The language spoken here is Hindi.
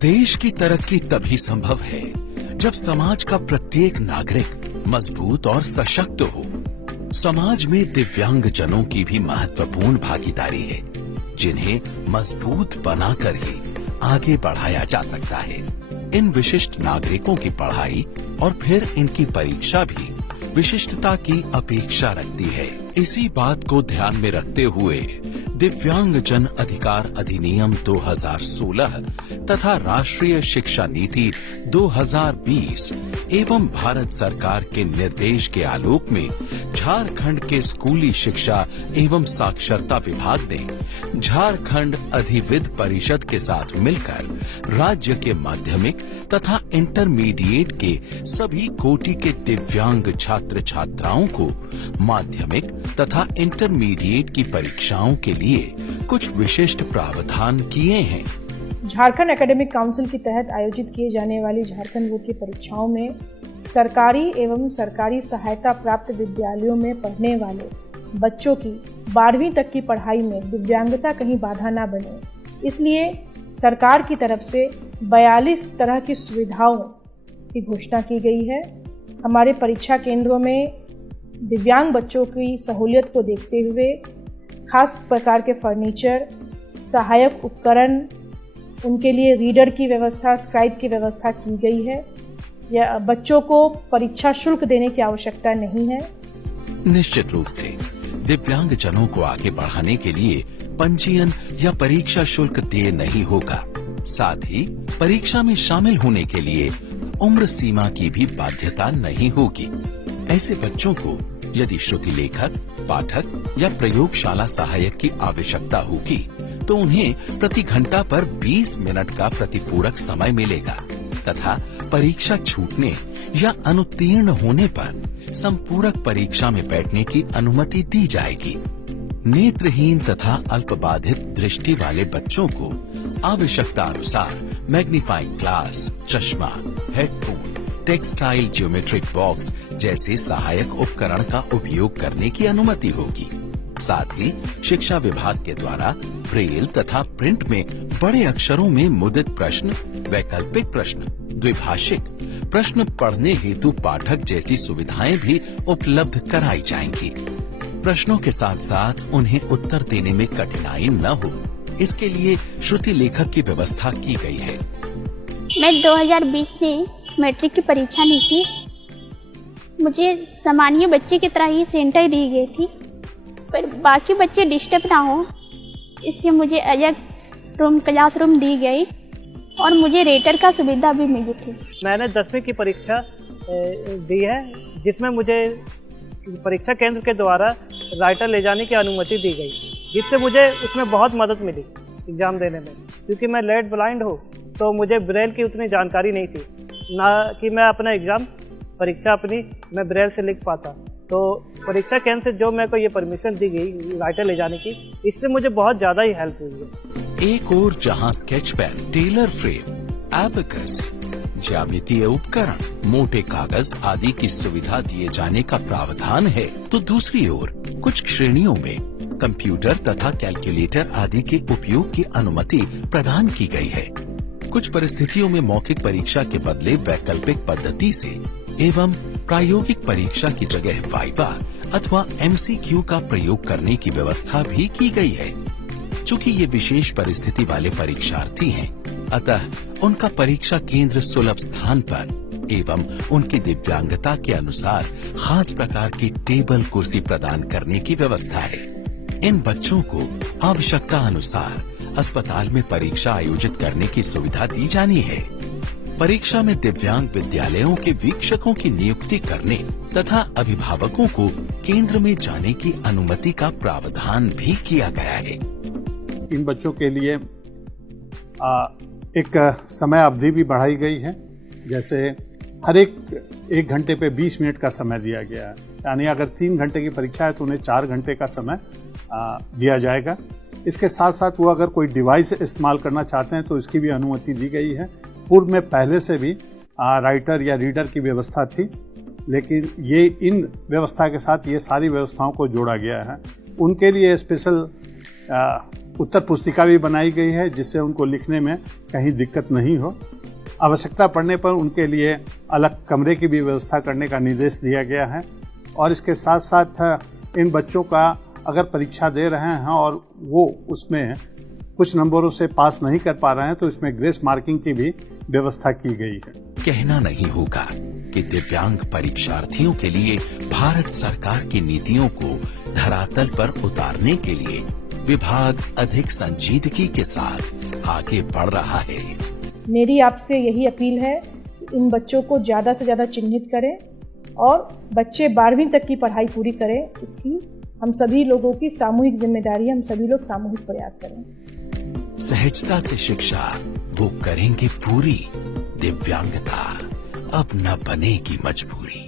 देश की तरक्की तभी संभव है जब समाज का प्रत्येक नागरिक मजबूत और सशक्त हो। समाज में दिव्यांग जनों की भी महत्वपूर्ण भागीदारी है, जिन्हें मजबूत बनाकर ही आगे बढ़ाया जा सकता है। इन विशिष्ट नागरिकों की पढ़ाई और फिर इनकी परीक्षा भी विशिष्टता की अपेक्षा रखती है। इसी बात को ध्यान में रखते हुए दिव्यांग जन अधिकार अधिनियम 2016 तथा राष्ट्रीय शिक्षा नीति 2020 एवं भारत सरकार के निर्देश के आलोक में झारखंड के स्कूली शिक्षा एवं साक्षरता विभाग ने झारखंड अधिविद्य परिषद के साथ मिलकर राज्य के माध्यमिक तथा इंटरमीडिएट के सभी कोटि के दिव्यांग छात्र छात्राओं को माध्यमिक तथा इंटरमीडिएट की परीक्षाओं के लिए कुछ विशिष्ट प्रावधान किए हैं। झारखंड एकेडमिक काउंसिल के तहत आयोजित किए जाने वाली झारखंड बोर्ड की परीक्षाओं में सरकारी एवं सरकारी सहायता प्राप्त विद्यालयों में पढ़ने वाले बच्चों की 12वीं तक की पढ़ाई में दिव्यांगता कहीं बाधा न बने, इसलिए सरकार की तरफ से 42 तरह की सुविधाओं की घोषणा की गई है। हमारे परीक्षा केंद्रों में दिव्यांग बच्चों की सहूलियत को देखते हुए खास प्रकार के फर्नीचर, सहायक उपकरण, उनके लिए रीडर की व्यवस्था, स्क्राइब की व्यवस्था की गई है। या बच्चों को परीक्षा शुल्क देने की आवश्यकता नहीं है। निश्चित रूप से दिव्यांग जनों को आगे बढ़ाने के लिए पंजीयन या परीक्षा शुल्क देय नहीं होगा। साथ ही परीक्षा में शामिल होने के लिए उम्र सीमा की भी बाध्यता नहीं होगी। ऐसे बच्चों को यदि श्रुति लेखक, पाठक या प्रयोगशाला सहायक की आवश्यकता होगी तो उन्हें प्रति घंटा पर 20 मिनट का प्रतिपूरक समय मिलेगा तथा परीक्षा छूटने या अनुत्तीर्ण होने पर संपूरक परीक्षा में बैठने की अनुमति दी जाएगी। नेत्रहीन तथा अल्पबाधित दृष्टि वाले बच्चों को आवश्यकता अनुसार मैग्नीफाइंग ग्लास, चश्मा, हेडफोन, टेक्सटाइल ज्योमेट्रिक बॉक्स जैसे सहायक उपकरण का उपयोग करने की अनुमति होगी। साथ ही शिक्षा विभाग के द्वारा ब्रेल तथा प्रिंट में बड़े अक्षरों में मुद्रित प्रश्न, वैकल्पिक प्रश्न, द्विभाषिक प्रश्न पढ़ने हेतु पाठक जैसी सुविधाएं भी उपलब्ध कराई जाएंगी। प्रश्नों के साथ साथ उन्हें उत्तर देने में कठिनाई न हो, इसके लिए श्रुति लेखक की व्यवस्था की गई है। मैं 2020 में मैट्रिक की परीक्षा ली थी। मुझे सामान्य बच्चे की तरह ही सेंटर दी गई थी, पर बाकी बच्चे डिस्टर्ब ना हो इसलिए मुझे अलग क्लासरूम दी गई और मुझे रेटर का सुविधा भी मिली थी। मैंने 10वीं की परीक्षा दी है, जिसमें मुझे परीक्षा केंद्र के द्वारा राइटर ले जाने की अनुमति दी गई, जिससे मुझे उसमें बहुत मदद मिली एग्ज़ाम देने में। क्योंकि मैं लेट ब्लाइंड हूँ तो मुझे ब्रेल की उतनी जानकारी नहीं थी, ना कि मैं अपना एग्ज़ाम परीक्षा मैं ब्रेल से लिख पाता। तो परीक्षा केंद्र से जो मेरे को ये परमिशन दी गई राइटर ले जाने की, इससे मुझे बहुत ज़्यादा ही हेल्प हुई है। एक और जहां sketch pen, tailor frame, abacus, ज्यामितीय उपकरण, मोटे कागज आदि की सुविधा दिए जाने का प्रावधान है, तो दूसरी ओर कुछ श्रेणियों में कंप्यूटर तथा कैलकुलेटर आदि के उपयोग की अनुमति प्रदान की गई है। कुछ परिस्थितियों में मौखिक परीक्षा के बदले वैकल्पिक पद्धति से एवं प्रायोगिक परीक्षा की जगह वाइवा अथवा MCQ का प्रयोग करने की व्यवस्था भी की गई है। चूँकि ये विशेष परिस्थिति वाले परीक्षार्थी हैं, अतः उनका परीक्षा केंद्र सुलभ स्थान पर एवं उनकी दिव्यांगता के अनुसार खास प्रकार की टेबल कुर्सी प्रदान करने की व्यवस्था है। इन बच्चों को आवश्यकता अनुसार अस्पताल में परीक्षा आयोजित करने की सुविधा दी जानी है। परीक्षा में दिव्यांग विद्यालयों के वीक्षकों की नियुक्ति करने तथा अभिभावकों को केंद्र में जाने की अनुमति का प्रावधान भी किया गया है। इन बच्चों के लिए एक समय अवधि भी बढ़ाई गई है, जैसे हर एक घंटे पे 20 मिनट का समय दिया गया है। यानी अगर 3 घंटे की परीक्षा है तो उन्हें 4 घंटे का समय दिया जाएगा। इसके साथ साथ वो अगर कोई डिवाइस इस्तेमाल करना चाहते हैं तो इसकी भी अनुमति दी गई है। पूर्व में पहले से भी राइटर या रीडर की व्यवस्था थी, लेकिन ये इन व्यवस्था के साथ ये सारी व्यवस्थाओं को जोड़ा गया है। उनके लिए स्पेशल उत्तर पुस्तिका भी बनाई गई है जिससे उनको लिखने में कहीं दिक्कत नहीं हो। आवश्यकता पड़ने पर उनके लिए अलग कमरे की भी व्यवस्था करने का निर्देश दिया गया है। और इसके साथ साथ इन बच्चों का अगर परीक्षा दे रहे हैं और वो उसमें कुछ नंबरों से पास नहीं कर पा रहे हैं तो इसमें ग्रेस मार्किंग की भी व्यवस्था की गई है। कहना नहीं होगा कि दिव्यांग परीक्षार्थियों के लिए भारत सरकार की नीतियों को धरातल पर उतारने के लिए विभाग अधिक संजीदगी के साथ आगे बढ़ रहा है। मेरी आपसे यही अपील है कि इन बच्चों को ज़्यादा से ज़्यादा चिन्हित करें और बच्चे 12वीं तक की पढ़ाई पूरी करें। इसकी हम सभी लोगों की सामूहिक जिम्मेदारी है, हम सभी लोग सामूहिक प्रयास करें। सहजता से शिक्षा वो करेंगे पूरी, दिव्यांगता अब न बनेगी मजबूरी।